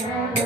Yeah.